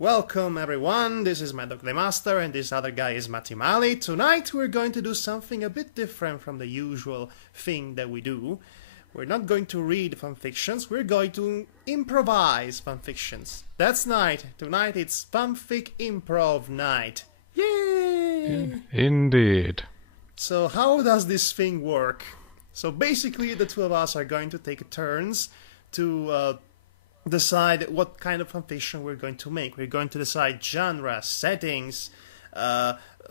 Welcome everyone, this is Madhog the Master and this other guy is Matti. Tonight we're going to do something a bit different from the usual thing that we do. We're not going to read fanfictions, we're going to improvise fanfictions. That's night. Tonight it's Fanfic Improv night. Yay! Indeed. So how does this thing work? So basically the two of us are going to take turns to decide what kind of fanfiction we're going to make. We're going to decide genre, settings,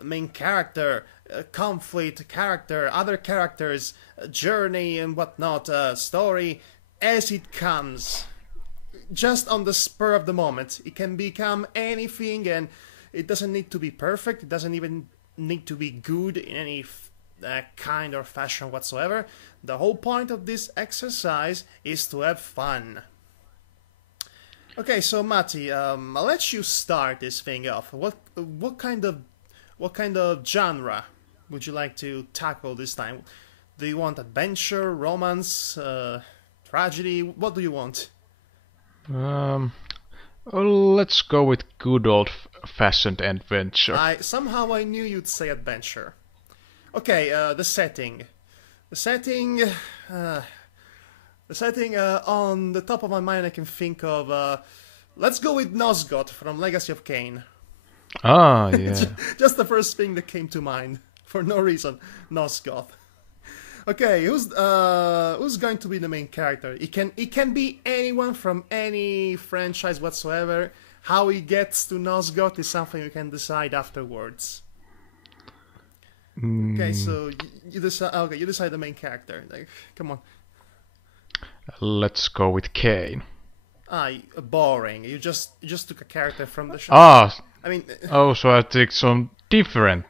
main character, conflict, character, other characters, journey and whatnot, story, as it comes. Just on the spur of the moment. It can become anything and it doesn't need to be perfect. It doesn't even need to be good in any kind or fashion whatsoever. The whole point of this exercise is to have fun. Okay, so Matti, I'll let you start this thing off. What kind of genre would you like to tackle this time? Do you want adventure, romance, tragedy? What do you want? Let's go with good old-fashioned adventure. Somehow I knew you'd say adventure. Okay, the setting. The setting on the top of my mind I can think of, let's go with Nosgoth from Legacy of Kain. Ah, yeah. Just the first thing that came to mind, for no reason, Nosgoth. Okay, who's going to be the main character? It can be anyone from any franchise whatsoever. How he gets to Nosgoth is something you can decide afterwards. Okay, so you decide. Okay, you decide the main character. Like, come on. Let's go with Kain. Boring. You just took a character from the show. Ah, I mean, so I take some different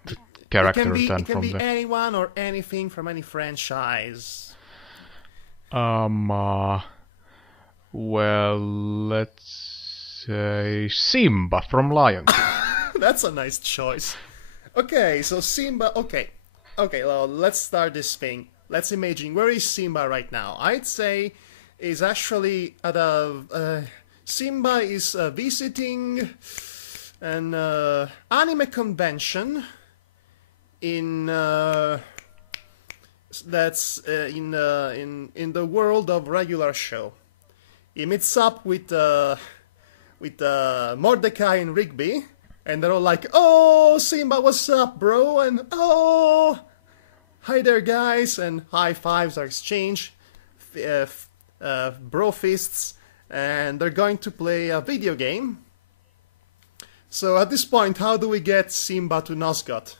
characters than it from can be the. anyone or anything from any franchise. Well, let's say Simba from Lion King. That's a nice choice. Okay, so Simba. Okay, well, let's start this thing. Let's imagine, where is Simba right now? I'd say is actually at a... Simba is visiting an anime convention in... that's in the world of regular show. He meets up with Mordecai and Rigby, and they're all like, "Oh, Simba, what's up, bro?" And, "Oh... hi there, guys," and high fives are exchanged, bro fists, and they're going to play a video game. So at this point, how do we get Simba to Nosgoth?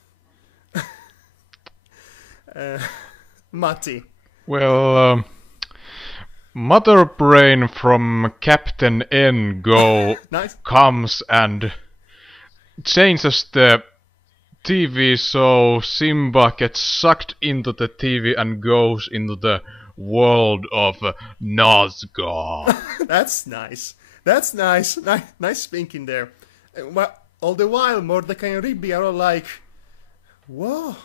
Matti. Well, Mother Brain from Captain N Nice. comes and changes the TV, so Simba gets sucked into the TV and goes into the world of Nosgoth. That's nice. That's nice. Nice thinking there. All the while, Mordecai and Rigby are all like, whoa,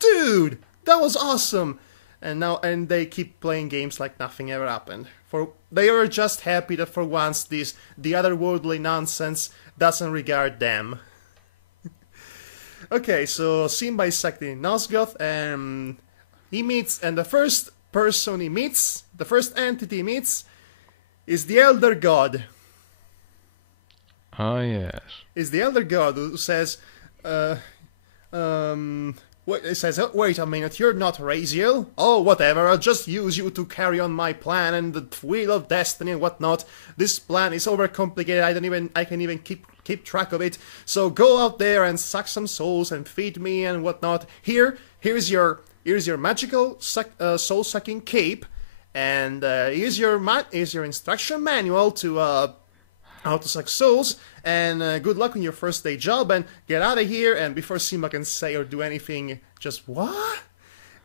dude, that was awesome. And they keep playing games like nothing ever happened. They are just happy that for once the otherworldly nonsense doesn't regard them. Okay, so Simba is sucked in Nosgoth, and he meets, and the first person he meets, the first entity he meets, is the Elder God. Ah, yes. Is the Elder God who says, it says, "Oh, wait a minute, you're not Raziel? Oh, whatever, I'll just use you to carry on my plan and the wheel of destiny and whatnot. This plan is overcomplicated, I can even keep track of it. So go out there and suck some souls and feed me and whatnot. Here's your magical soul-sucking cape, and here's your instruction manual to how to suck souls, and good luck on your first day job, and get out of here." And before Simba can say or do anything, just what?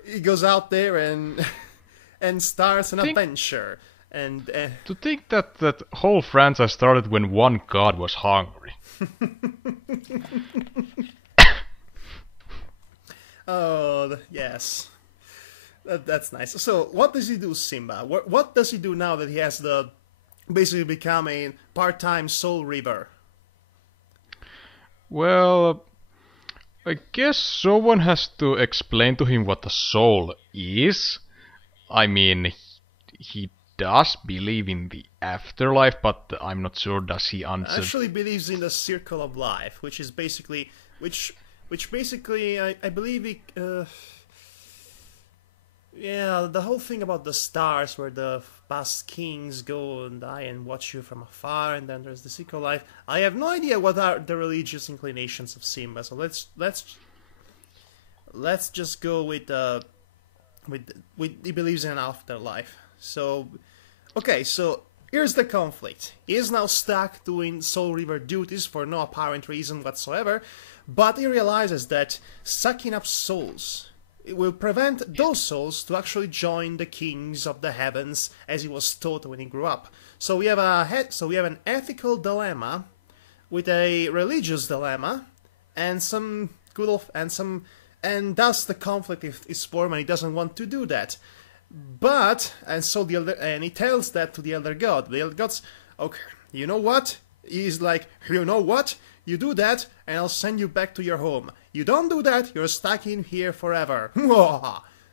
He goes out there and starts an adventure. And to think that whole franchise started when one god was hungry. Oh, yes. That's nice. So, what does he do, Simba? What does he do now that he has basically become a part-time soul reaver? Well, I guess someone has to explain to him what the soul is. I mean, he does believe in the afterlife, but I'm not sure does he answer. Actually believes in the circle of life, which is basically which basically I believe it. Yeah, the whole thing about the stars, where the past kings go and die and watch you from afar, and then there's the circle of life. I have no idea what are the religious inclinations of Simba, so let's just go with he believes in an afterlife. So, okay, so here's the conflict. He is now stuck doing Soul River duties for no apparent reason whatsoever, but he realizes that sucking up souls, it will prevent those souls to actually join the kings of the heavens as he was taught when he grew up. So we have an ethical dilemma with a religious dilemma and some and thus the conflict is formed, and he doesn't want to do that. But and he tells that to the elder god. The elder god's okay. You know what? He's like, you know what? You do that, and I'll send you back to your home. You don't do that, you're stuck in here forever.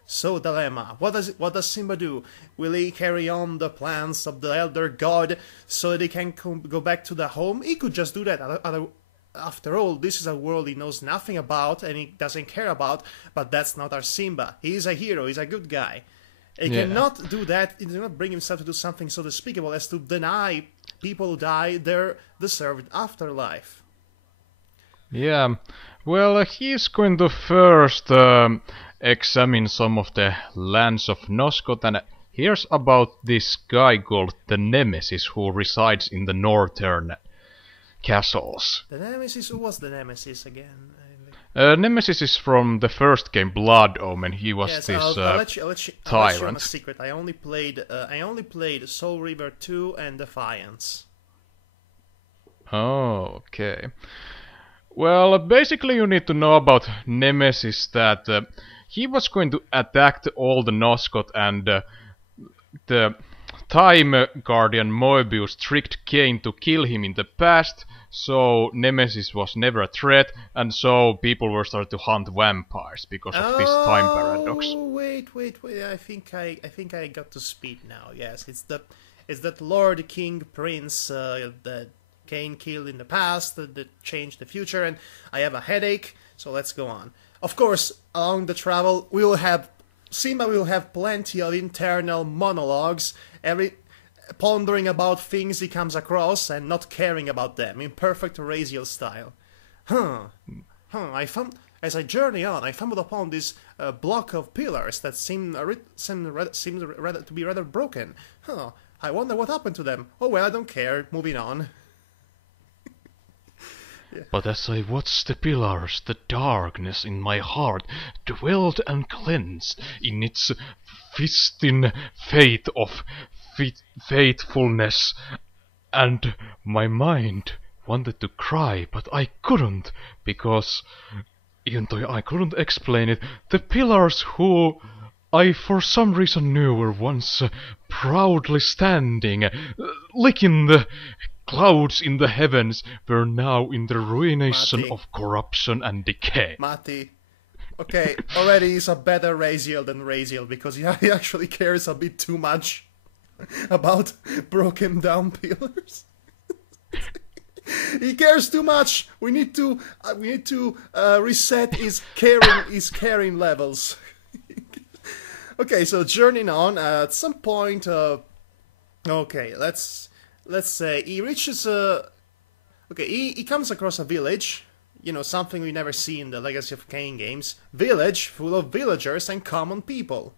So dilemma. What does Simba do? Will he carry on the plans of the elder god so that he can go back to the home? He could just do that. After all, this is a world he knows nothing about and he doesn't care about. But that's not our Simba. He is a hero. He's a good guy. He cannot do that. He cannot bring himself to do something so despicable as to deny people who die their deserved afterlife. Yeah, well, he's going to first examine some of the lands of Noscot, and here's about this guy called the Nemesis who resides in the northern castles. The Nemesis? Who was the Nemesis again? Nemesis is from the first game, Blood Omen. He was yes, this I'll let you tyrant. a secret. I only played Soul River 2 and Defiance. Oh, okay. Well, basically you need to know about Nemesis that he was going to attack all the Noscot, and the Time Guardian Moebius tricked Cain to kill him in the past, so Nemesis was never a threat, and so people were starting to hunt vampires because of this time paradox. Wait! I think I got to speed now. Yes, it's that Lord King Prince that Cain killed in the past that changed the future, and I have a headache, so let's go on. Of course, along the travel, Simba will have plenty of internal monologues, pondering about things he comes across and not caring about them, in perfect Raziel style. As I journey on, I stumbled upon this block of pillars that seem to be rather broken. I wonder what happened to them. Oh well, I don't care. Moving on. Yeah. But as I watched the pillars, the darkness in my heart dwelled and cleansed in its feasting faith of faithfulness, and my mind wanted to cry, but I couldn't, because, even though I couldn't explain it, the pillars who I for some reason knew were once proudly standing, licking the clouds in the heavens, were now in the ruination of corruption and decay. Matti. Okay, already he's a better Raziel than Raziel, because he actually cares a bit too much about broken down pillars. He cares too much. We need to reset his caring levels. Okay, so journeying on. At some point, okay, let's say he reaches he comes across a village. You know, something we never see in the Legacy of Kain games. Village full of villagers and common people.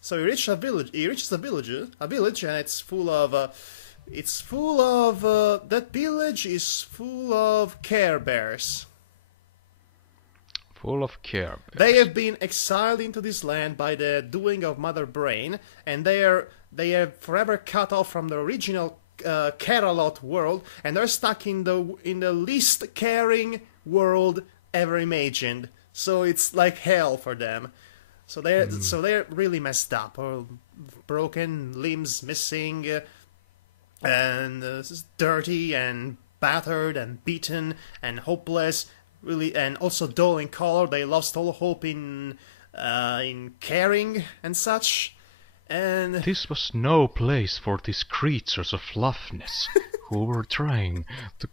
So he reaches a village, and it's full of that village is full of Care Bears. Full of Care Bears. They have been exiled into this land by the doing of Mother Brain, and they are forever cut off from the original Caralot world, and they're stuck in the least caring world ever imagined. So it's like hell for them. So they're really messed up, or broken limbs missing, and dirty and battered and beaten and hopeless, really, and also dull in color. They lost all hope in caring and such. And this was no place for these creatures of loveness who were trying to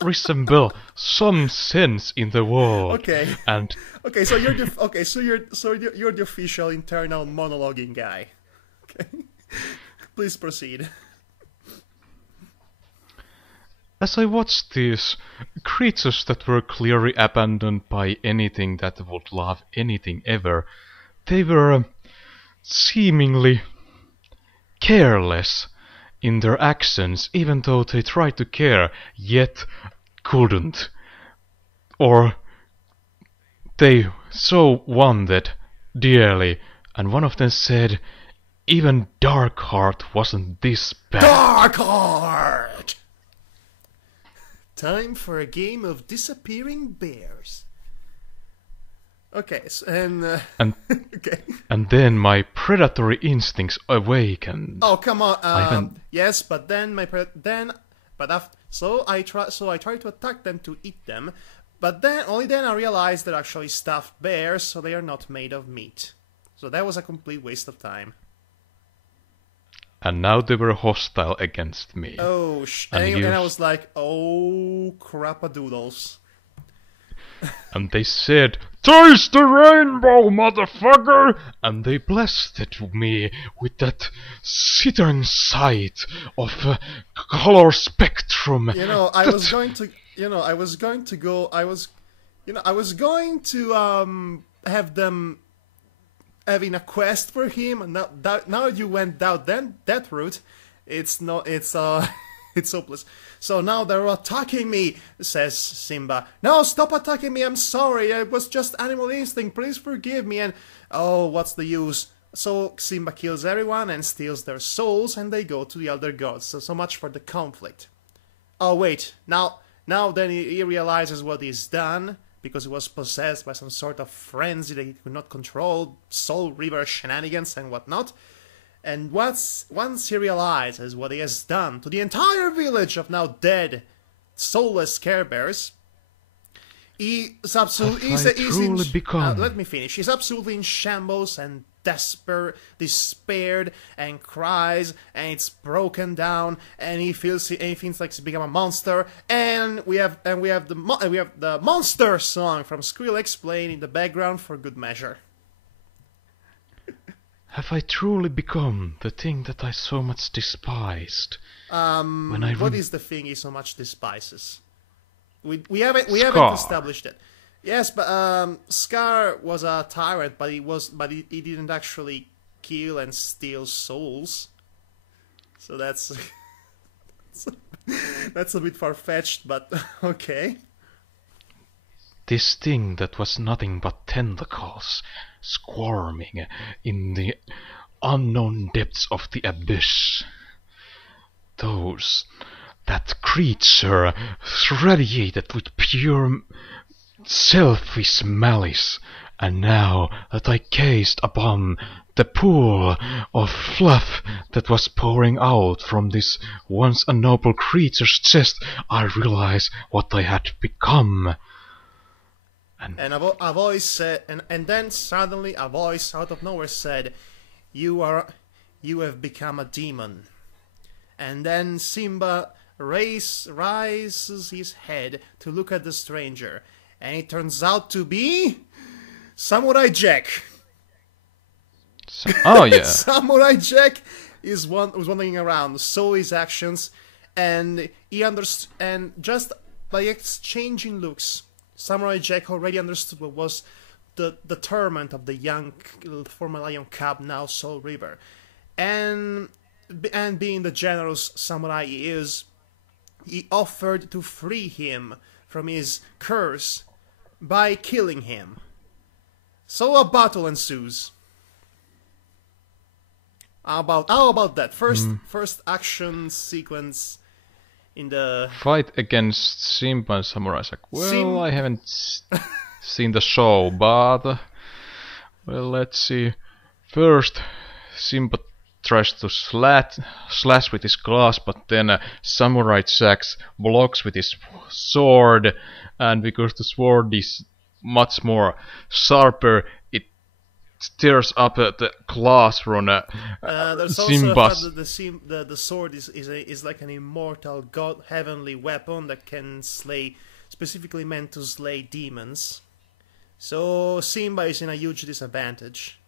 resemble some sense in the world. Okay. And okay, so you're you're the official internal monologuing guy. Okay. Please proceed. as I watched these creatures that were clearly abandoned by anything that would love anything ever, they were seemingly careless in their actions, even though they tried to care, yet couldn't. Or they so wanted dearly, and one of them said, even Darkheart wasn't this bad. Darkheart! Time for a game of disappearing bears. Okay, and okay. And then my predatory instincts awakened. Oh come on! Yes, but then so I tried to attack them to eat them, but then only then I realized they're actually stuffed bears, so they are not made of meat. So that was a complete waste of time. And now they were hostile against me. Oh, and I was like, oh crap-a-doodles. And they said, taste the rainbow, motherfucker! And they blasted me with that sitting sight of color spectrum. I was going to have them having a quest for him. And now you went down that route. It's hopeless. So now they're attacking me, says Simba. No, stop attacking me, I'm sorry, it was just animal instinct, please forgive me. And oh, what's the use? So Simba kills everyone and steals their souls, and they go to the other gods. So much for the conflict. Oh wait, now then he realizes what he's done, because he was possessed by some sort of frenzy that he could not control, Soul River shenanigans and whatnot. And once he realizes what he has done to the entire village of now dead, soulless Care Bears, he's absolutely let me finish. He's absolutely in shambles and despaired and cries, and it's broken down, and he thinks like he's become a monster. And we have the monster song from Skrillex playing in the background for good measure. Have I truly become the thing that I so much despised? What is the thing he so much despises? We haven't established it. Yes, but Scar was a tyrant, but he didn't actually kill and steal souls. So that's that's a bit far-fetched, but okay. This thing that was nothing but tentacles, squirming in the unknown depths of the abyss. That creature radiated with pure selfish malice, and now that I gazed upon the pool of fluff that was pouring out from this once a noble creature's chest, I realized what I had become. And a voice said, and then suddenly a voice out of nowhere said, "You have become a demon." And then Simba raises his head to look at the stranger, and it turns out to be Samurai Jack. Oh yeah, Samurai Jack was wandering around, saw his actions, and and just by exchanging looks, Samurai Jack already understood what was the torment of the former lion cub, now Soul River. And being the generous samurai he is, he offered to free him from his curse by killing him. So a battle ensues. How about that? First action sequence in the fight against Simba and Samurai Jack. Well, I haven't seen the show, but well, let's see. First, Simba tries to slash with his claws, but then Samurai Jack blocks with his sword, and because the sword is much more sharper, it tears up the claws from There's also the fact Simba's. that the sword is like an immortal god heavenly weapon that can slay, specifically meant to slay demons. So Simba is in a huge disadvantage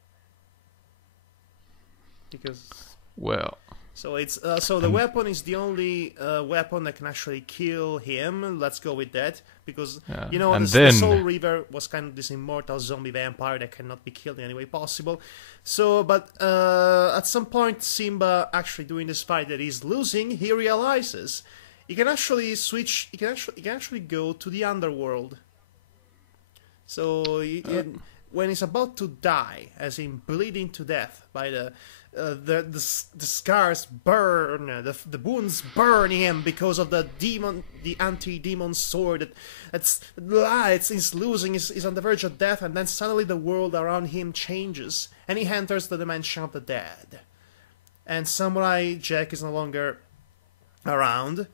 because Well, so it's so the weapon is the only weapon that can actually kill him. Let's go with that because yeah. you know And the then Soul Reaver was kind of this immortal zombie vampire that cannot be killed in any way possible. So, but at some point, Simba actually doing this fight that he's losing, he realizes he can actually switch. He can actually go to the underworld. So when he's about to die, as in bleeding to death by the scars burn, the wounds burn him because of the anti-demon sword it's losing, is on the verge of death, and then suddenly the world around him changes, and he enters the dimension of the dead. And Samurai Jack is no longer around,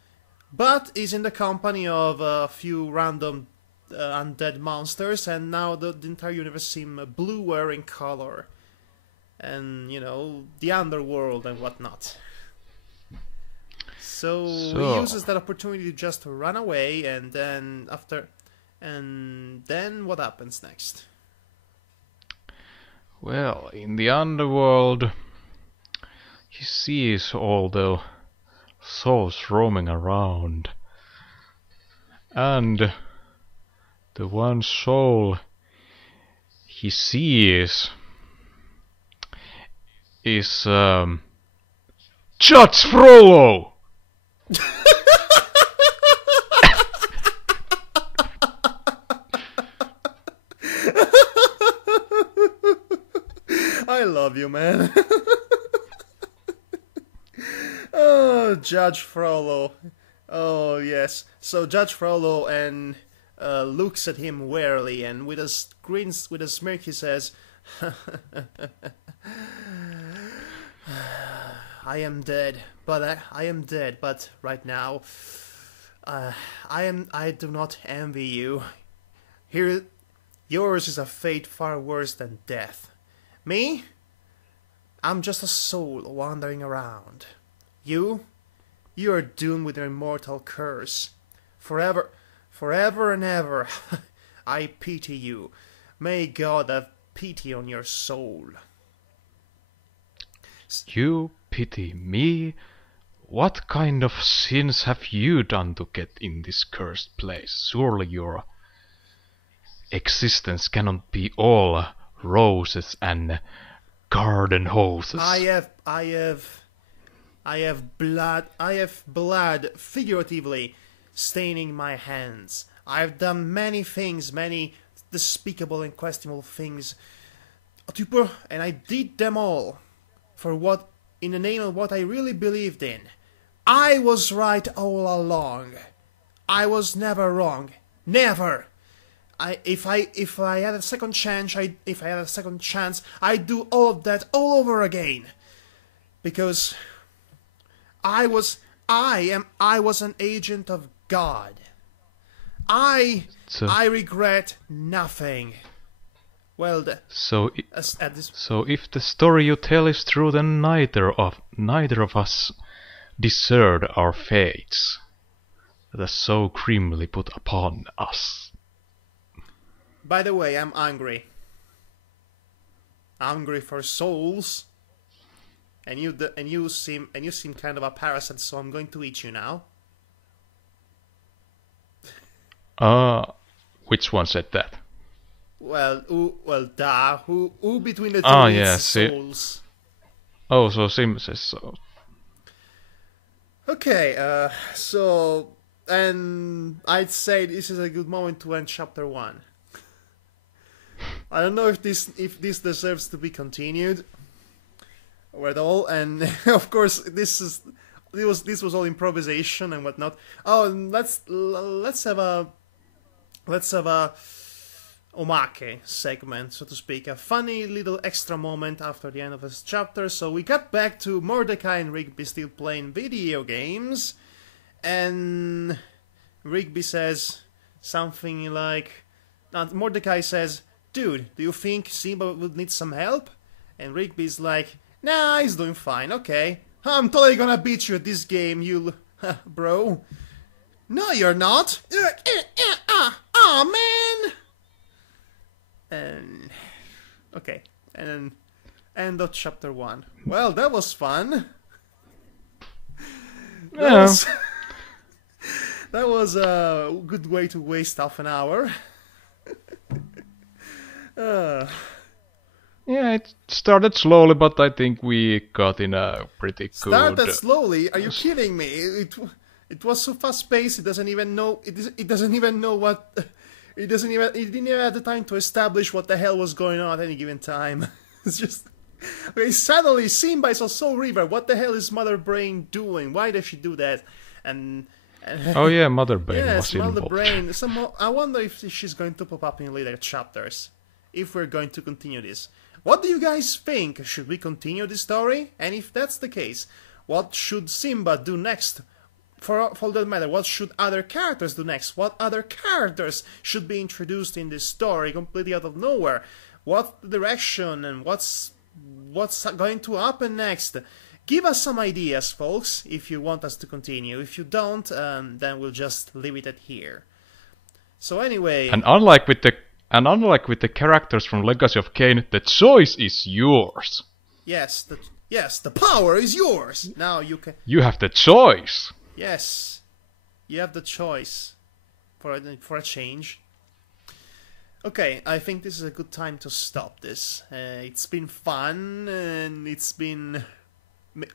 but is in the company of a few random undead monsters, and now the entire universe seems bluer in color. And, you know, the underworld and whatnot. So he uses that opportunity to just run away, and then what happens next? well, in the underworld, he sees all the souls roaming around, and the one soul he sees is Judge Frollo. I love you, man. Oh, Judge Frollo. Oh, yes. So Judge Frollo and looks at him warily, and with a smirk, he says, I am dead, but right now, I do not envy you. Here, yours is a fate far worse than death. Me? I'm just a soul wandering around. You are doomed with your immortal curse. Forever and ever, I pity you. May God have pity on your soul. You pity me? What kind of sins have you done to get in this cursed place? Surely your existence cannot be all roses and garden hoses. I have blood figuratively staining my hands. I have done many things, many despicable and questionable things, and I did them all for what, in the name of what I really believed in. I was right all along. I was never wrong. Never. If I had a second chance, I'd do all of that all over again. Because I was an agent of God. I regret nothing. Well, so if the story you tell is true, then neither of us deserved our fates that are so grimly put upon us. By the way, I'm hungry. Hungry for souls. And you seem kind of a parasite, so I'm going to eat you now. Which one said that? Well, who between the two is souls? Oh, so Sim says so. Okay, so, and I'd say this is a good moment to end chapter 1. I don't know if this deserves to be continued or at all, and of course this was all improvisation and whatnot. Oh, and let's have a omake segment, so to speak, a funny little extra moment after the end of this chapter. So we got back to Mordecai and Rigby still playing video games, and Rigby says something like, Mordecai says, "Dude, do you think Simba would need some help?" And Rigby's like, "Nah, he's doing fine, okay. I'm totally gonna beat you at this game, you bro." "No, you're not." "Aw, man." And okay, and then end of chapter 1. Well, that was fun. That was a good way to waste half an hour. Yeah, it started slowly, but I think we got in a pretty good... Started slowly? Are you kidding me? It was so fast paced. It doesn't even know. It doesn't even know what. It didn't even have the time to establish what the hell was going on at any given time. It's just. Okay, suddenly Simba is a Soul River. What the hell is Mother Brain doing? Why does she do that? And oh yeah, Mother Brain yes, was involved. Mother Brain. I wonder if she's going to pop up in later chapters. If we're going to continue this. What do you guys think? Should we continue this story? And if that's the case, what should Simba do next? For that matter, what should other characters do next? What other characters should be introduced in this story completely out of nowhere? What direction and what's going to happen next? Give us some ideas, folks, if you want us to continue. If you don't, then we'll just leave it at here. So anyway... And unlike with the characters from Legacy of Kain, the choice is yours. Yes, the power is yours. Now you can... You have the choice. Yes, you have the choice for a change. Okay, I think this is a good time to stop this. It's been fun, and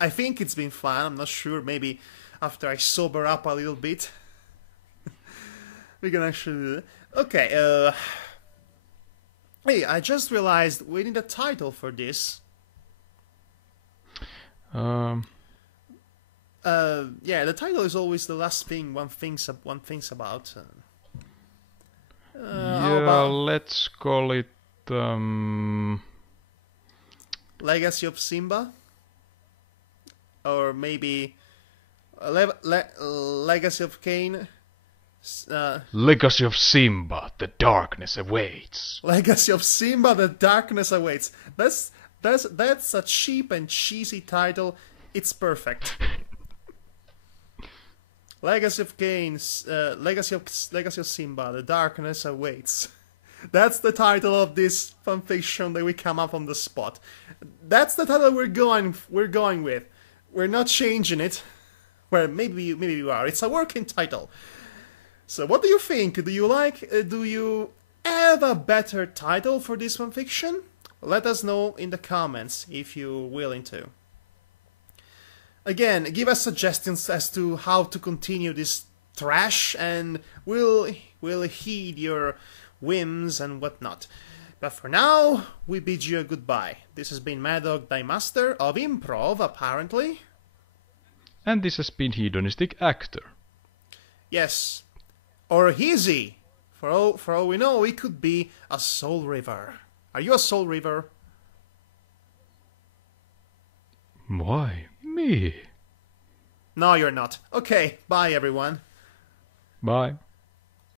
I think it's been fun. I'm not sure. Maybe after I sober up a little bit, we can actually do it. Okay. Hey, I just realized we need a title for this. Yeah, the title is always the last thing one thinks about. Let's call it Legacy of Simba, or maybe Legacy of Kain. Legacy of Simba, the darkness awaits. Legacy of Simba, the darkness awaits. That's a cheap and cheesy title. It's perfect. Legacy of Kain, Legacy of Simba, the darkness awaits. That's the title of this fanfiction that we come up on the spot. That's the title we're going with. We're not changing it. Well, maybe we are. It's a working title. So, what do you think? Do you have a better title for this fanfiction? Let us know in the comments if you're willing to. Again, give us suggestions as to how to continue this trash, and we'll heed your whims and whatnot. But for now, we bid you a goodbye. This has been Madhog, the master of improv, apparently. And this has been Hedonistic Actor. Yes. Or Hizzy. For all we know, it could be a Soul River. Are you a Soul River? Why me? No, you're not. Okay, bye everyone. Bye.